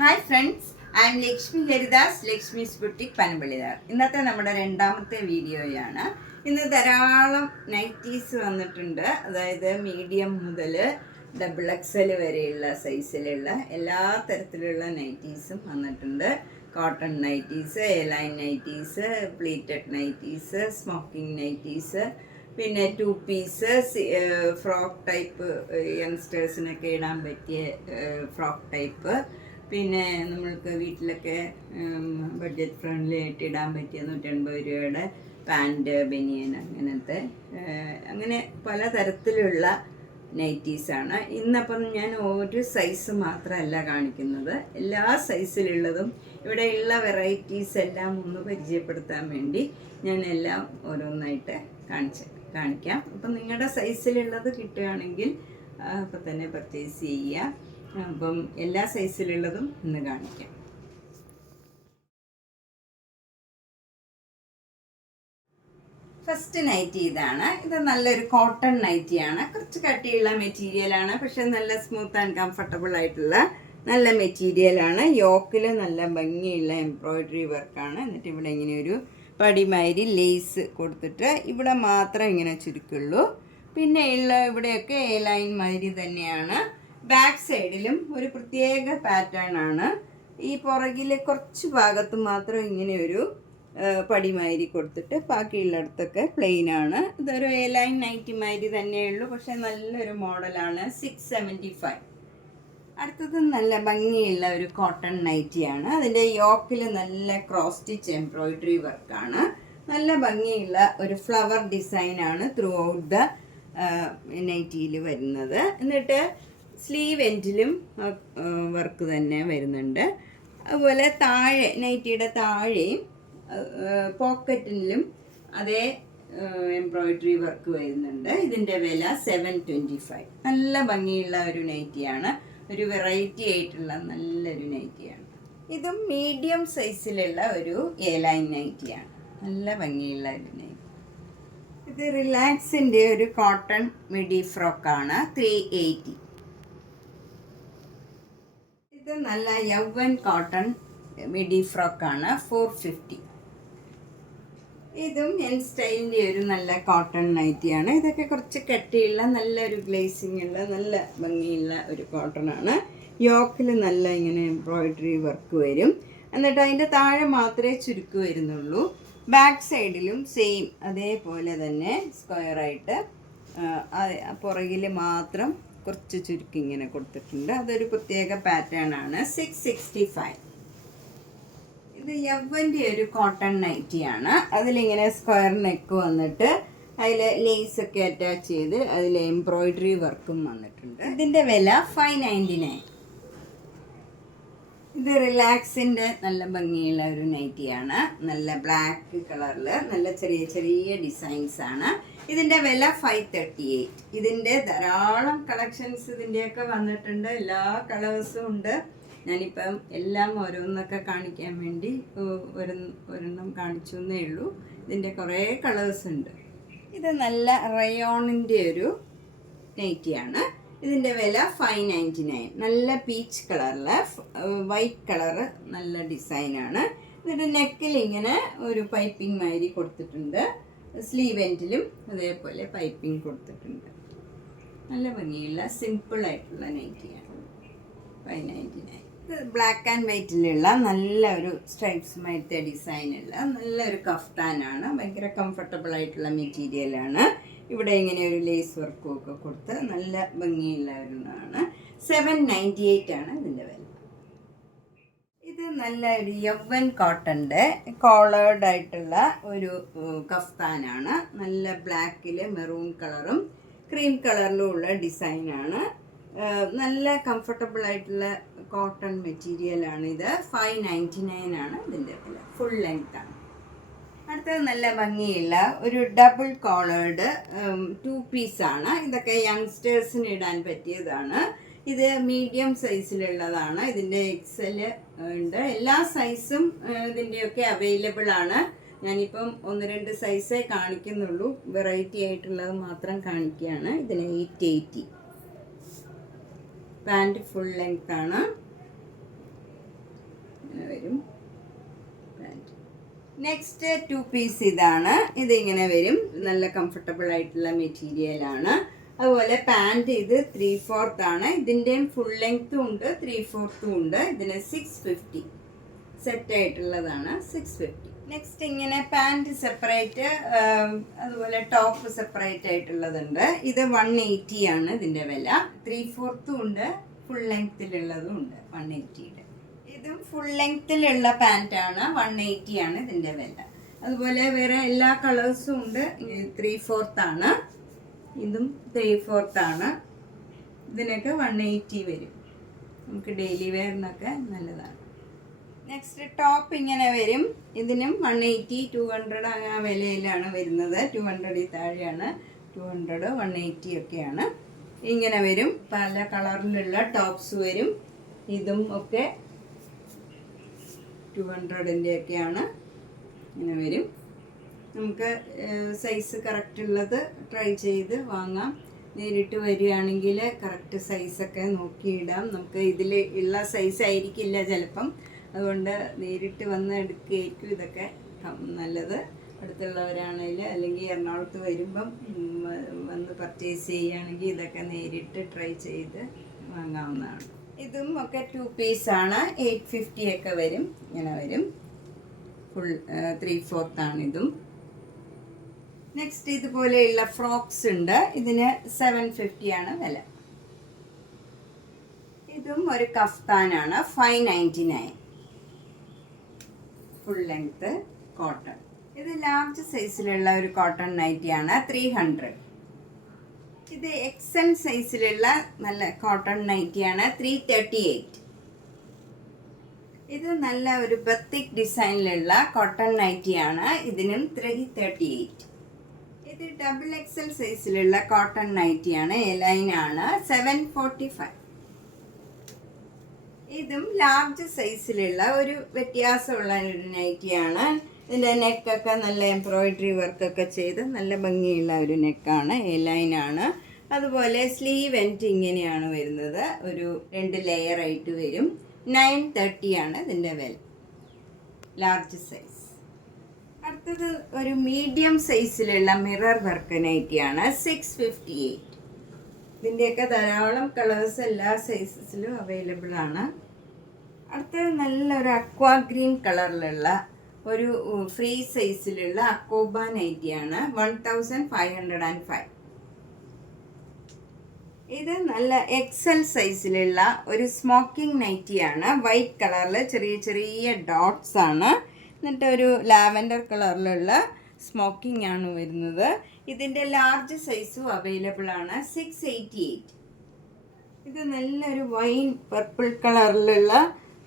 Hi friends, I am Lakshmi Haridas, Lakshmi's boutique പനമ്പള്ളിദാർ. ഇന്നത്തെ നമ്മുടെ രണ്ടാമത്തെ വീഡിയോയാണ്. ഇന്ന് ധാരാളം നൈറ്റീസ് വന്നിട്ടുണ്ട്. അതായത് മീഡിയം മുതൽ XXL വരെയുള്ള സൈസിലുള്ള എല്ലാ തരത്തിലുള്ള നൈറ്റീസും വന്നിട്ടുണ്ട്. Cotton nighties, A-line nighties, pleated nighties, smoking nighties, പിന്നെ 2 പീസ് ഫ്രോക്ക് ടൈപ്പ്, യങ്സ്റ്റേഴ്സിനൊക്കെ ഇടാൻ പറ്റിയ ഫ്രോക്ക് ടൈപ്പ്, പിന്നെ നമ്മൾക്ക് വീട്ടിലൊക്കെ ബഡ്ജറ്റ് ഫ്രണ്ട്ലി ആയിട്ട് ഇടാൻ പറ്റിയ 150 രൂപയുടെ പാൻറ്റ്, ബനിയൻ, അങ്ങനത്തെ അങ്ങനെ പലതരത്തിലുള്ള നൈറ്റീസാണ്. ഇന്നപ്പം ഞാൻ ഒരു സൈസ് മാത്രമല്ല കാണിക്കുന്നത്, എല്ലാ സൈസിലുള്ളതും ഇവിടെയുള്ള വെറൈറ്റീസ് എല്ലാം ഒന്ന് പരിചയപ്പെടുത്താൻ വേണ്ടി ഞാൻ എല്ലാം ഓരോന്നായിട്ട് കാണിക്കാം. അപ്പം നിങ്ങളുടെ സൈസിലുള്ളത് കിട്ടുകയാണെങ്കിൽ അപ്പം തന്നെ പർച്ചേസ് ചെയ്യുക. അപ്പം എല്ലാ സൈസിലുള്ളതും ഇന്ന് കാണിക്കാം. ഫസ്റ്റ് നൈറ്റി ഇതാണ്. ഇത് നല്ലൊരു കോട്ടൺ നൈറ്റിയാണ്. കുറച്ച് കട്ടിയുള്ള മെറ്റീരിയലാണ്, പക്ഷെ നല്ല സ്മൂത്ത് ആൻഡ് കംഫർട്ടബിൾ ആയിട്ടുള്ള നല്ല മെറ്റീരിയലാണ്. യോക്കിൽ നല്ല ഭംഗിയുള്ള എംബ്രോയിഡറി വർക്കാണ്. എന്നിട്ട് ഇവിടെ ഇങ്ങനെ ഒരു പടിമാതിരി ലേസ് കൊടുത്തിട്ട് ഇവിടെ മാത്രം ഇങ്ങനെ ചുരുക്കുള്ളൂ. പിന്നെ ഉള്ള ഇവിടെയൊക്കെ എ ലൈൻ മാതിരി തന്നെയാണ്. ബാക്ക് സൈഡിലും ഒരു പ്രത്യേക പാറ്റേൺ ആണ്. ഈ പുറകിൽ കുറച്ച് ഭാഗത്ത് മാത്രം ഇങ്ങനെ ഒരു പടിമാതിരി കൊടുത്തിട്ട് ബാക്കിയുള്ളിടത്തൊക്കെ പ്ലെയിൻ ആണ്. ഇതൊരു എ ലൈൻ നൈറ്റി മാതിരി തന്നെയുള്ളൂ, പക്ഷെ നല്ലൊരു മോഡലാണ്. 675. അടുത്തത് നല്ല ഭംഗിയുള്ള ഒരു കോട്ടൺ നൈറ്റിയാണ്. അതിൻ്റെ യോക്കിൽ നല്ല ക്രോസ് സ്റ്റിച്ച് എംബ്രോയിഡറി വർക്കാണ്. നല്ല ഭംഗിയുള്ള ഒരു ഫ്ലവർ ഡിസൈനാണ് ത്രൂ ഔട്ട് ദ നൈറ്റിയിൽ വരുന്നത്. എന്നിട്ട് സ്ലീവ് എൻഡിലും വർക്ക് തന്നെ വരുന്നുണ്ട്. അതുപോലെ താഴെ നൈറ്റിയുടെ താഴെയും പോക്കറ്റിലും അതേ എംബ്രോയിഡറി വർക്ക് വരുന്നുണ്ട്. ഇതിൻ്റെ വില 725. നല്ല ഭംഗിയുള്ള ഒരു നൈറ്റിയാണ്. ഒരു വെറൈറ്റി ആയിട്ടുള്ള നല്ലൊരു നൈറ്റിയാണ്. ഇതും മീഡിയം സൈസിലുള്ള ഒരു എ ലൈൻ നൈറ്റിയാണ്. നല്ല ഭംഗിയുള്ള ഒരു നൈറ്റി. ഇത് റിലാക്സിൻ്റെ ഒരു കോട്ടൺ മിഡി ഫ്രോക്കാണ്. 380. ഇത് നല്ല യൗവൻ കോട്ടൺ മിഡി ഫ്രോക്കാണ്. 450. ഇതും എൻ സ്റ്റൈലിൻ്റെ ഒരു നല്ല കോട്ടൺ നൈറ്റിയാണ്. ഇതൊക്കെ കുറച്ച് കട്ടിയുള്ള നല്ലൊരു ഗ്ലേസിങ് ഉള്ള നല്ല ഭംഗിയുള്ള ഒരു കോട്ടണാണ്. യോക്കിൽ നല്ല ഇങ്ങനെ എംബ്രോയിഡറി വർക്ക് വരും. എന്നിട്ട് അതിൻ്റെ താഴെ മാത്രമേ ചുരുക്ക് വരുന്നുള്ളൂ. ബാക്ക് സൈഡിലും സെയിം അതേപോലെ തന്നെ സ്ക്വയറായിട്ട് പുറകിൽ മാത്രം കുറച്ച് ചുരുക്ക് ഇങ്ങനെ കൊടുത്തിട്ടുണ്ട്. അതൊരു പ്രത്യേക പാറ്റേൺ ആണ്. 665. ഇത് യവ്വൻ്റെ ഒരു കോട്ടൺ നൈറ്റിയാണ്. അതിലിങ്ങനെ സ്ക്വയർ നെക്ക് വന്നിട്ട് അതിൽ ലേസൊക്കെ അറ്റാച്ച് ചെയ്ത് അതിൽ എംബ്രോയിഡറി വർക്കും വന്നിട്ടുണ്ട്. ഇതിൻ്റെ വില 599. ഇത് റിലാക്സിൻ്റെ നല്ല ഭംഗിയുള്ള ഒരു നൈറ്റിയാണ്. നല്ല ബ്ലാക്ക് കളറിൽ നല്ല ചെറിയ ചെറിയ ഡിസൈൻസ് ആണ്. ഇതിൻ്റെ വില 538. ഇതിൻ്റെ ധാരാളം കളക്ഷൻസ് ഇതിൻ്റെയൊക്കെ വന്നിട്ടുണ്ട്. എല്ലാ കളേഴ്സും ഉണ്ട്. ഞാനിപ്പം എല്ലാം ഓരോന്നൊക്കെ കാണിക്കാൻ വേണ്ടി ഒരെണ്ണം കാണിച്ചു എന്നേ ഉള്ളൂ. ഇതിൻ്റെ കുറേ കളേഴ്സ് ഉണ്ട്. ഇത് നല്ല റയോണിൻ്റെ ഒരു നൈറ്റിയാണ്. ഇതിൻ്റെ വില 599. നല്ല പീച്ച് കളറിൽ വൈറ്റ് കളറ് നല്ല ഡിസൈനാണ്. എന്നിട്ട് നെക്കിൽ ഇങ്ങനെ ഒരു പൈപ്പിംഗ് മാതിരി കൊടുത്തിട്ടുണ്ട്. സ്ലീവ് എൻഡിലും അതേപോലെ പൈപ്പിംഗ് കൊടുത്തിട്ടുണ്ട്. നല്ല ഭംഗിയുള്ള സിമ്പിളായിട്ടുള്ള നൈറ്റിയാണ്. 599. ഇത് ബ്ലാക്ക് ആൻഡ് വൈറ്റിലുള്ള നല്ല ഒരു സ്ട്രൈപ്സ് മാറ്റ ഡിസൈനുള്ള നല്ലൊരു കഫ്താനാണ്. ഭയങ്കര കംഫർട്ടബിൾ ആയിട്ടുള്ള മെറ്റീരിയലാണ്. ഇവിടെ ഇങ്ങനെ ഒരു ലേസ് വർക്കും ഒക്കെ കൊടുത്ത് നല്ല ഭംഗിയുള്ള ഒരെണ്ണമാണ്. 798 ആണ് ഇതിൻ്റെ വില. ഇത് നല്ല ഒരു യവ്വൻ കോട്ടൻ്റെ കോളേർഡ് ആയിട്ടുള്ള ഒരു കഫ്താനാണ്. നല്ല ബ്ലാക്കിൽ മെറൂൺ കളറും ക്രീം കളറിലും ഉള്ള ഡിസൈനാണ്. നല്ല കംഫർട്ടബിൾ ആയിട്ടുള്ള കോട്ടൺ മെറ്റീരിയലാണ് ഇത്. 599 ആണ് ഇതിൻ്റെ വില. ഫുൾ ലെങ്ത് ആണ്. അടുത്തത് നല്ല ഭംഗിയുള്ള ഒരു ഡബിൾ കോളേർഡ് 2 പീസാണ്. ഇതൊക്കെ യങ്സ്റ്റേഴ്സിന് ഇടാൻ പറ്റിയതാണ്. ഇത് മീഡിയം സൈസിലുള്ളതാണ്. ഇതിൻ്റെ XL ഉണ്ട്. എല്ലാ സൈസും ഇതിൻ്റെയൊക്കെ അവൈലബിൾ ആണ്. ഞാനിപ്പം 1-2 സൈസേ കാണിക്കുന്നുള്ളൂ. വെറൈറ്റി ആയിട്ടുള്ളത് മാത്രം കാണിക്കുകയാണ്. ഇതിന് 880. പാൻറ്റ് ഫുൾ ലെങ്ത് ആണ്. നെക്സ്റ്റ് 2 പീസ് ഇതാണ്. ഇതിങ്ങനെ വരും. നല്ല കംഫർട്ടബിൾ ആയിട്ടുള്ള മെറ്റീരിയലാണ്. അതുപോലെ പാൻറ് ഇത് 3/4 ആണ്. ഇതിൻ്റെയും ഫുൾ ലെങ്ത്തും ഉണ്ട് 3/4 ഉണ്ട്. ഇതിന് 650 സെറ്റ് ആയിട്ടുള്ളതാണ്. 650. നെക്സ്റ്റ് ഇങ്ങനെ പാൻറ് സെപ്പറേറ്റ്, അതുപോലെ ടോപ്പ് സെപ്പറേറ്റ് ആയിട്ടുള്ളതുണ്ട്. ഇത് 180 ആണ് ഇതിൻ്റെ വില. 3/4 ഉണ്ട്, ഫുൾ ലെങ്ത്തിലുള്ളതും ഉണ്ട് 180. ഇതും ഫുൾ ലെങ്ത്തിലുള്ള പാൻറ്റാണ്. 180 ആണ് ഇതിൻ്റെ വില. അതുപോലെ വേറെ എല്ലാ കളേഴ്സും ഉണ്ട്. 3/4 ആണ്. ഇതും 3/4 ആണ്. ഇതിനൊക്കെ 180 വരും. നമുക്ക് ഡെയിലി വെയറിനൊക്കെ നല്ലതാണ്. നെക്സ്റ്റ് ടോപ്പ് ഇങ്ങനെ വരും. ഇതിനും 180, 200 ആ വിലയിലാണ് വരുന്നത്. 200 താഴെയാണ്. 200, 180 ഒക്കെയാണ്. ഇങ്ങനെ വരും. പല കളറിലുള്ള ടോപ്സ് വരും. ഇതും ഒക്കെ 200ൻ്റെ ഒക്കെയാണ്. ഇങ്ങനെ വരും. നമുക്ക് സൈസ് കറക്റ്റ് ഉള്ളത് ട്രൈ ചെയ്ത് വാങ്ങാം. നേരിട്ട് വരികയാണെങ്കിൽ കറക്റ്റ് സൈസൊക്കെ നോക്കിയിടാം. നമുക്ക് ഇതിൽ ഉള്ള സൈസ് ആയിരിക്കില്ല ചിലപ്പം. അതുകൊണ്ട് നേരിട്ട് വന്ന് എടുക്കുകയായിരിക്കും ഇതൊക്കെ നല്ലത്. അടുത്തുള്ളവരാണെങ്കിൽ അല്ലെങ്കിൽ എറണാകുളത്ത് വരുമ്പം വന്ന് പർച്ചേസ് ചെയ്യുകയാണെങ്കിൽ ഇതൊക്കെ നേരിട്ട് ട്രൈ ചെയ്ത് വാങ്ങാവുന്നതാണ്. ഇതും ഒക്കെ 2 പീസാണ്. 850 ഒക്കെ വരും. ഇങ്ങനെ വരും. ഫുൾ 3/4 ആണ് ഇതും. നെക്സ്റ്റ് ഇതുപോലെയുള്ള ഫ്രോക്സ് ഉണ്ട്. ഇതിന് 750 ആണ് വില. ഇതും ഒരു കഫ്താനാണ്. 599 ഫുൾ ലെങ്ത് കോട്ടൺ. ഇത് ലാർജ് സൈസിലുള്ള ഒരു കോട്ടൺ നൈറ്റിയാണ്. 300. ഇത് XL സൈസിലുള്ള നല്ല കോട്ടൺ നൈറ്റിയാണ്. 338. ഇത് നല്ല ഒരു ബത്തിക് ഡിസൈനിലുള്ള കോട്ടൺ നൈറ്റിയാണ്. ഇതിനും 338. ഇത് XXL സൈസിലുള്ള കോട്ടൺ നൈറ്റിയാണ്. എലൈനാണ്. 745. ഇതും ലാർജ് സൈസിലുള്ള ഒരു വ്യത്യാസമുള്ള ഒരു നൈറ്റിയാണ്. ഇതിൻ്റെ നെക്കൊക്കെ നല്ല എംബ്രോയിഡറി വർക്കൊക്കെ ചെയ്ത് നല്ല ഭംഗിയുള്ള ഒരു നെക്കാണ്. എലൈനാണ്. അതുപോലെ സ്ലീവ് എൻഡ് ഇങ്ങനെയാണ് വരുന്നത്. ഒരു 2 ലെയർ ആയിട്ട് വരും. 930 ആണ് ഇതിൻ്റെ വില. Large size. അടുത്തത് ഒരു മീഡിയം സൈസിലുള്ള മിറർ വർക്ക് നൈറ്റിയാണ്. 658. ഇതിൻ്റെയൊക്കെ ധാരാളം കളേഴ്സ് എല്ലാ സൈസസിലും അവൈലബിൾ ആണ്. അടുത്തത് നല്ലൊരു അക്വാ ഗ്രീൻ കളറിലുള്ള ഒരു ഫ്രീ സൈസിലുള്ള അക്കോബ നൈറ്റിയാണ്. 1505. ഇത് നല്ല XL സൈസിലുള്ള ഒരു സ്മോക്കിംഗ് നൈറ്റിയാണ്. വൈറ്റ് കളറിൽ ചെറിയ ചെറിയ ഡോട്ട്സ് ആണ്. എന്നിട്ട് ഒരു ലാവൻഡർ കളറിലുള്ള സ്മോക്കിംഗ് ആണ് വരുന്നത്. ഇതിൻ്റെ ലാർജ് സൈസും അവൈലബിൾ ആണ്. 688. ഇത് നല്ലൊരു വൈൻ പർപ്പിൾ കളറിലുള്ള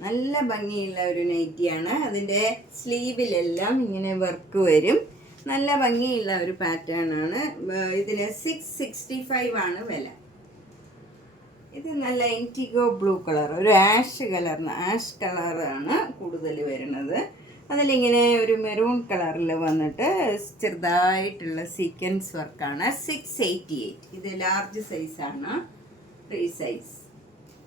നല്ല ഭംഗിയുള്ള ഒരു നൈറ്റിയാണ്. അതിൻ്റെ സ്ലീവിലെല്ലാം ഇങ്ങനെ വർക്ക് വരും. നല്ല ഭംഗിയുള്ള ഒരു പാറ്റേൺ ആണ്. ഇതിന് 665 ആണ് വില. ഇത് നല്ല ഇൻറ്റിഗോ ബ്ലൂ കളർ, ഒരു ആഷ് കളറാണ് കൂടുതൽ വരുന്നത്. അതിലിങ്ങനെ ഒരു മെറൂൺ കളറിൽ വന്നിട്ട് ചെറുതായിട്ടുള്ള സീക്വൻസ് വർക്കാണ്. 688. ഇത് ലാർജ് സൈസാണ്. Free size.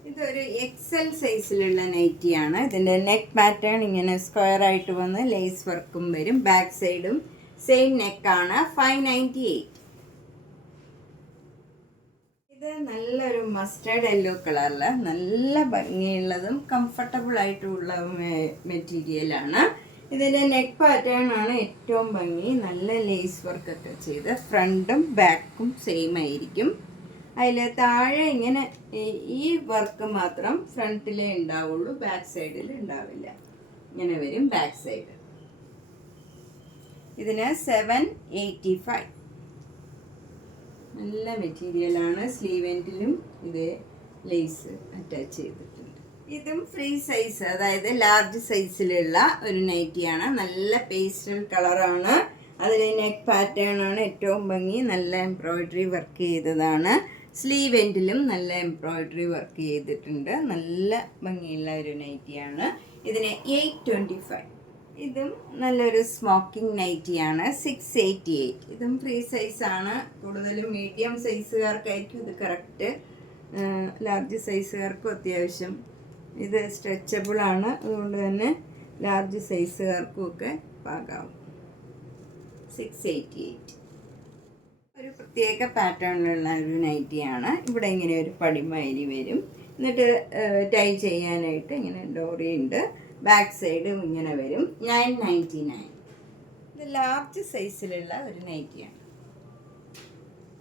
ഇതൊരു XL സൈസിലുള്ള നൈറ്റിയാണ്. ഇതിൻ്റെ നെക്ക് പാറ്റേൺ ഇങ്ങനെ സ്ക്വയർ ആയിട്ട് വന്ന് ലേസ് വർക്കും വരും. ബാക്ക് സൈഡും സെയിം നെക്കാണ്. 598. ഇത് നല്ലൊരു മസ്റ്റേർഡ് യെല്ലോ കളറിൽ നല്ല ഭംഗിയുള്ളതും കംഫർട്ടബിൾ ആയിട്ടുള്ള മെറ്റീരിയലാണ്. ഇതിൻ്റെ നെക്ക് പാറ്റേൺ ആണ് ഏറ്റവും ഭംഗി. നല്ല ലേസ് വർക്കൊക്കെ ചെയ്ത് ഫ്രണ്ടും ബാക്കും സെയിം ആയിരിക്കും. അതിൽ താഴെ ഇങ്ങനെ ഈ വർക്ക് മാത്രം ഫ്രണ്ടിലേ ഉണ്ടാവുള്ളൂ, ബാക്ക് സൈഡിൽ ഉണ്ടാവില്ല. ഇങ്ങനെ വരും ബാക്ക് സൈഡ്. ഇതിന് 785. നല്ല മെറ്റീരിയലാണ്. സ്ലീവ് എൻഡിലും ഇത് ലേസ് അറ്റാച്ച് ചെയ്തിട്ടുണ്ട്. ഇതും ഫ്രീ സൈസ്, അതായത് ലാർജ് സൈസിലുള്ള ഒരു നൈറ്റിയാണ്. നല്ല പേസ്റ്റൽ കളറാണ്. അതിൽ നെക്ക് പാറ്റേൺ ആണ് ഏറ്റവും ഭംഗി. നല്ല എംബ്രോയിഡറി വർക്ക് ചെയ്തതാണ്. സ്ലീവ് എൻഡിലും നല്ല എംബ്രോയിഡറി വർക്ക് ചെയ്തിട്ടുണ്ട്. നല്ല ഭംഗിയുള്ള ഒരു നൈറ്റിയാണ്. ഇതിന് 825. ഇതും നല്ലൊരു സ്മോക്കിംഗ് നൈറ്റിയാണ്. 688. ഇതും ഫ്രീ സൈസാണ്. കൂടുതലും മീഡിയം സൈസുകാർക്കായിരിക്കും ഇത് കറക്റ്റ്. ലാർജ് സൈസുകാർക്കും അത്യാവശ്യം ഇത് സ്ട്രെച്ചബിളാണ്. അതുകൊണ്ട് തന്നെ ലാർജ് സൈസുകാർക്കും ഒക്കെ പാകാവും. 688. ഒരു പ്രത്യേക പാറ്റേണിലുള്ള ഒരു നൈറ്റിയാണ്. ഇവിടെ ഇങ്ങനെ ഒരു പടിമയിരി വരും. എന്നിട്ട് ടൈ ചെയ്യാനായിട്ട് ഇങ്ങനെ ഡോറി ഉണ്ട്. ബാക്ക് സൈഡും ഇങ്ങനെ വരും. 999. ഇത് ലാർജ് സൈസിലുള്ള ഒരു നൈറ്റിയാണ്.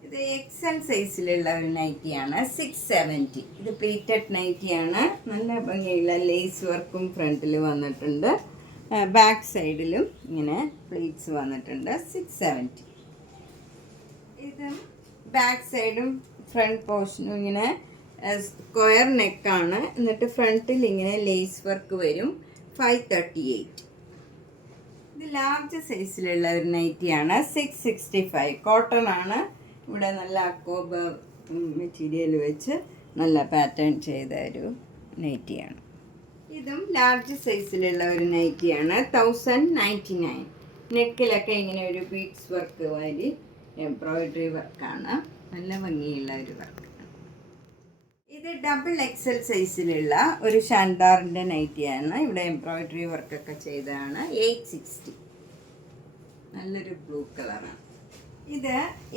ഇത് എക്സൽ സൈസിലുള്ള ഒരു നൈറ്റിയാണ്. 670. ഇത് പ്ലീറ്റഡ് നൈറ്റിയാണ്. നല്ല ഭംഗിയുള്ള ലേസ് വർക്കും ഫ്രണ്ടിൽ വന്നിട്ടുണ്ട്. ബാക്ക് സൈഡിലും ഇങ്ങനെ പ്ലീറ്റ്സ് വന്നിട്ടുണ്ട്. 670. ഇത് ബാക്ക് സൈഡും ഫ്രണ്ട് പോർഷനും ഇങ്ങനെ സ്ക്വയർ നെക്കാണ്. എന്നിട്ട് ഫ്രണ്ടിൽ ഇങ്ങനെ ലേസ് വർക്ക് വരും. 538. ഇത് ലാർജ് സൈസിലുള്ള ഒരു നൈറ്റിയാണ്. 665. കോട്ടൺ ആണ്. ഇവിടെ നല്ല അക്കോബ മെറ്റീരിയൽ വെച്ച് നല്ല പാറ്റേൺ ചെയ്ത ഒരു നൈറ്റിയാണ്. ഇതും ലാർജ് സൈസിലുള്ള ഒരു നൈറ്റിയാണ്. 1099. നെക്കിലൊക്കെ ഇങ്ങനെ ഒരു ബീഡ്സ് വർക്ക് വരി എംബ്രോയിഡറി വർക്കാണ്. നല്ല ഭംഗിയുള്ള ഒരു വർക്കാണ്. ഇത് ഡബിൾ എക്സൽ സൈസിലുള്ള ഒരു ഷാൻഡാറിൻ്റെ നൈറ്റിയാണ്. ഇവിടെ എംബ്രോയിഡറി വർക്കൊക്കെ ചെയ്തതാണ്. 860. നല്ലൊരു ബ്ലൂ കളറാണ്. ഇത്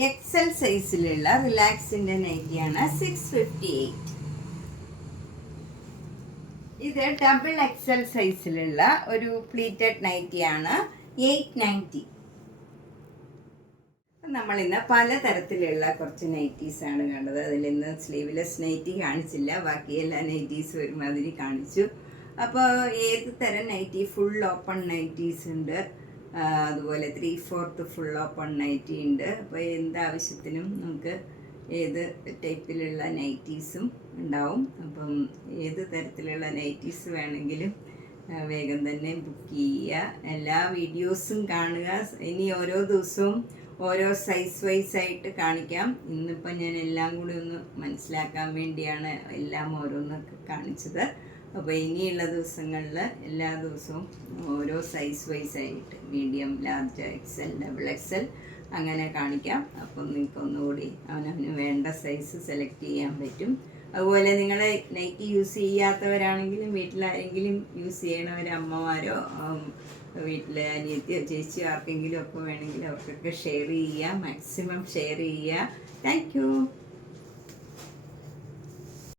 എക്സൽ സൈസിലുള്ള റിലാക്സിൻ്റെ നൈറ്റിയാണ്. 658. ഇത് ഡബിൾ എക്സൽ സൈസിലുള്ള ഒരു പ്ലീറ്റഡ് നൈറ്റിയാണ്. 890. നമ്മളിന്ന് പലതരത്തിലുള്ള കുറച്ച് നൈറ്റീസാണ് കണ്ടത്. അതിലിന്ന് സ്ലീവ്ലെസ് നൈറ്റി കാണിച്ചില്ല. ബാക്കി എല്ലാ നൈറ്റീസും ഒരുമാതിരി കാണിച്ചു. അപ്പോൾ ഏത് തരം നൈറ്റി? ഫുൾ ഓപ്പൺ നൈറ്റീസ് ഉണ്ട്. അതുപോലെ 3/4 ഫുൾ ഓപ്പൺ നൈറ്റി ഉണ്ട്. അപ്പോൾ എന്താവശ്യത്തിനും നമുക്ക് ഏത് ടൈപ്പിലുള്ള നൈറ്റീസും ഉണ്ടാവും. അപ്പം ഏത് തരത്തിലുള്ള നൈറ്റീസ് വേണമെങ്കിലും വേഗം തന്നെ ബുക്ക് ചെയ്യുക. എല്ലാ വീഡിയോസും കാണുക. ഇനി ഓരോ ദിവസവും ഓരോ സൈസ് വൈസ് ആയിട്ട് കാണിക്കാം. ഇന്നിപ്പം ഞാൻ എല്ലാം കൂടി ഒന്ന് മനസ്സിലാക്കാൻ വേണ്ടിയാണ് എല്ലാം ഓരോന്നൊക്കെ കാണിച്ചത്. അപ്പോൾ ഇനിയുള്ള ദിവസങ്ങളിൽ എല്ലാ ദിവസവും ഓരോ സൈസ് വൈസ് ആയിട്ട് medium, large, XL, double XL അങ്ങനെ കാണിക്കാം. അപ്പം നിങ്ങൾക്ക് ഒന്നുകൂടി അവനവന് വേണ്ട സൈസ് സെലക്ട് ചെയ്യാൻ പറ്റും. അതുപോലെ നിങ്ങൾ നൈറ്റി യൂസ് ചെയ്യാത്തവരാണെങ്കിലും വീട്ടിലാരെങ്കിലും യൂസ് ചെയ്യണവർ, അമ്മമാരോ വീട്ടിലെ അനിയത്തിയോ ചേച്ചിയോ ആർക്കെങ്കിലും ഒക്കെ വേണമെങ്കിൽ അവർക്കൊക്കെ ഷെയർ ചെയ്യുക. മാക്സിമം ഷെയർ ചെയ്യുക. Thank you.